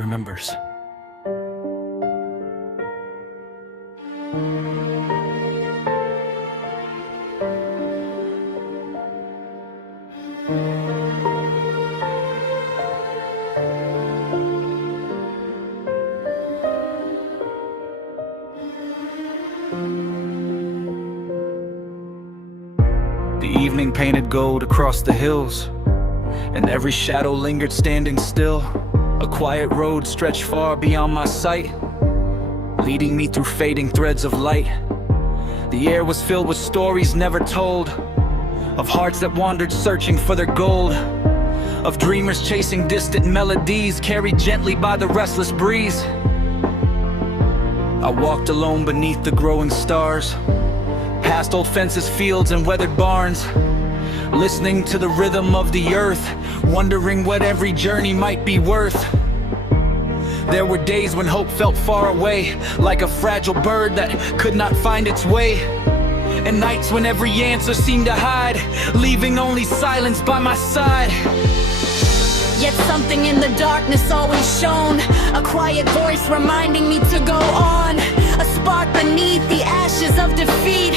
remembers. The evening painted gold across the hills, and every shadow lingered standing still. A quiet road stretched far beyond my sight, leading me through fading threads of light. The air was filled with stories never told, of hearts that wandered searching for their gold, of dreamers chasing distant melodies carried gently by the restless breeze. I walked alone beneath the growing stars, past old fences, fields, and weathered barns, listening to the rhythm of the earth, wondering what every journey might be worth. There were days when hope felt far away, like a fragile bird that could not find its way, and nights when every answer seemed to hide, leaving only silence by my side. Yet something in the darkness always shone, a quiet voice reminding me to go on. A spark beneath the ashes of defeat,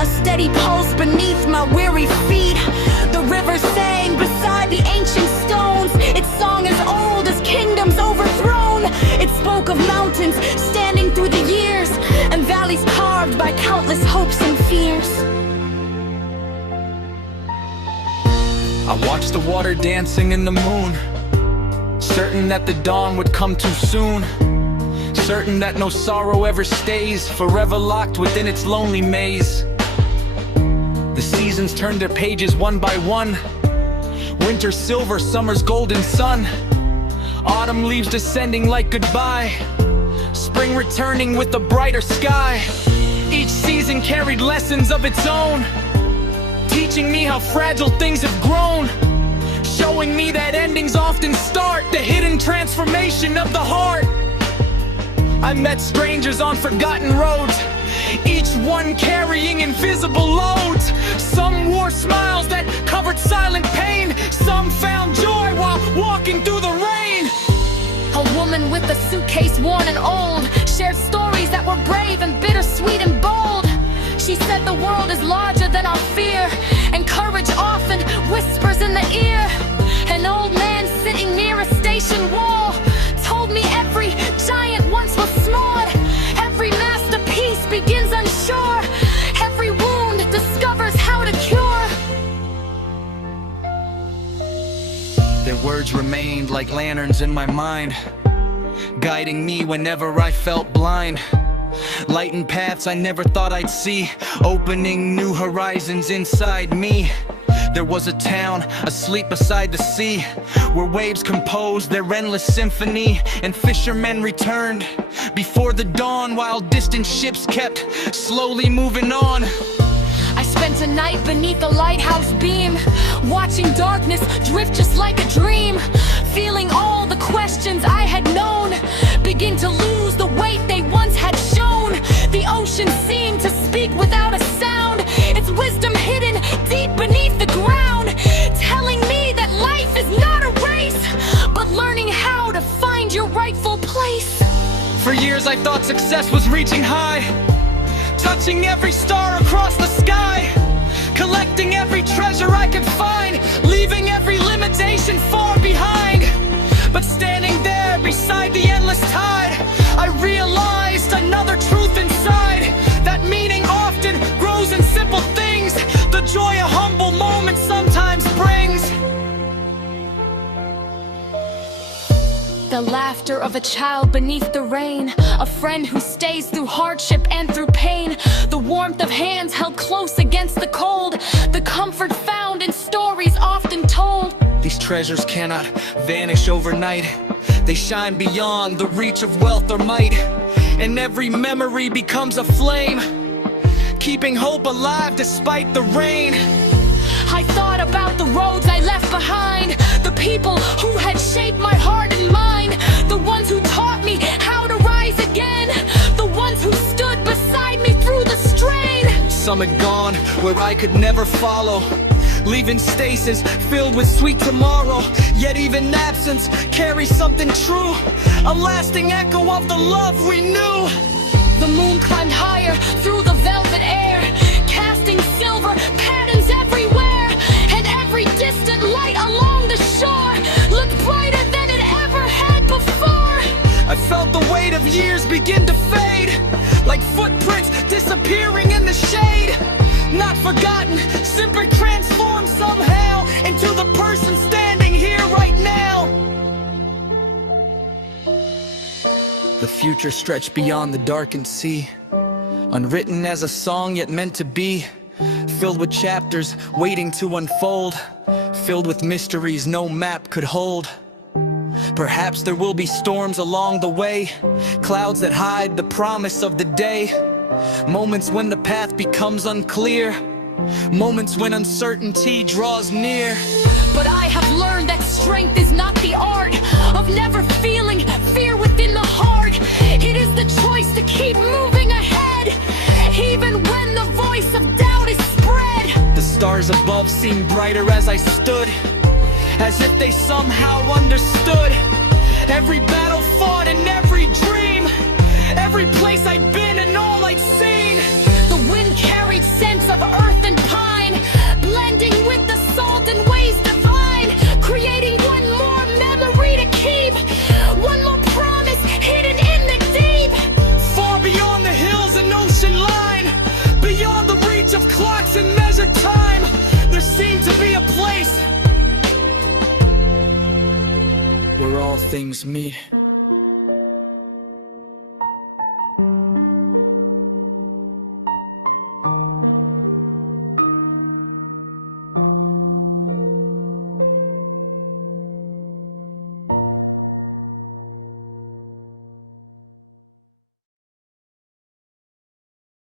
a steady pulse beneath my weary feet. The river sang beside the ancient stones, its song as old as kingdoms overthrown. It spoke of mountains standing through the years, and valleys carved by countless hopes and fears. I watched the water dancing in the moon, certain that the dawn would come too soon, certain that no sorrow ever stays, forever locked within its lonely maze. The seasons turned their pages one by one, winter's silver, summer's golden sun, autumn leaves descending like goodbye, spring returning with a brighter sky. Each season carried lessons of its own, teaching me how fragile things have grown, showing me that endings often start the hidden transformation of the heart. I met strangers on forgotten roads, each one carrying invisible loads. Some wore smiles that covered silent pain, some found joy while walking through the rain. A woman with a suitcase worn and old shared stories that were brave and bittersweet and bold. She said the world is larger than our fear, and courage often whispers in the ear. An old man sitting near a station wall told me every giant once was small. Every masterpiece begins unsure, every wound discovers how to cure. Their words remained like lanterns in my mind, guiding me whenever I felt blind, lighting paths I never thought I'd see, opening new horizons inside me. There was a town asleep beside the sea, where waves composed their endless symphony, and fishermen returned before the dawn, while distant ships kept slowly moving on. I spent a night beneath a lighthouse beam, watching darkness drift just like a dream, feeling all the questions I had known begin to lose the weight they once had shown. The ocean seemed to speak without a sound, its wisdom hidden deep beneath the ground, telling me that life is not a race, but learning how to find your rightful place. For years I thought success was reaching high, touching every star across the sky, collecting every treasure I could find, leaving every limitation far behind. But standing there beside the endless tide, I realized another truth inside, that meaning often grows in simple things, the joy a humble moment sometimes brings. The laughter of a child beneath the rain, a friend who stays through hardship and through pain, the warmth of hands held close against the cold, the comfort found in stories often told. These treasures cannot vanish overnight, they shine beyond the reach of wealth or might, and every memory becomes a flame, keeping hope alive despite the rain. I thought about the roads I left behind, the people who had shaped my heart and mind, the ones who taught me how to rise again, the ones who stood beside me through the strain. Some had gone where I could never follow, leaving stasis filled with sweet tomorrow. Yet even absence carries something true, a lasting echo of the love we knew. The moon climbed higher through the velvet air, casting silver patterns everywhere, and every distant light along the shore looked brighter than it ever had before. I felt the weight of years begin to fade, like footprints disappearing in the shade. Not forgotten, simply transformed somehow into the person standing here right now. The future stretched beyond the darkened sea, unwritten as a song yet meant to be, filled with chapters waiting to unfold, filled with mysteries no map could hold. Perhaps there will be storms along the way, clouds that hide the promise of the day, moments when the path becomes unclear, moments when uncertainty draws near. But I have learned that strength is not the art of never feeling fear within the heart. It is the choice to keep moving ahead, even when the voice of doubt is spread. The stars above seemed brighter as I stood, as if they somehow understood every battle fought and every dream, every place I'd been and all I'd seen. The wind carried scents of earth and pine, blending with the salt and ways divine, creating one more memory to keep, one more promise hidden in the deep. Far beyond the hills and ocean line, beyond the reach of clocks and measured time, there seemed to be a place where all things meet.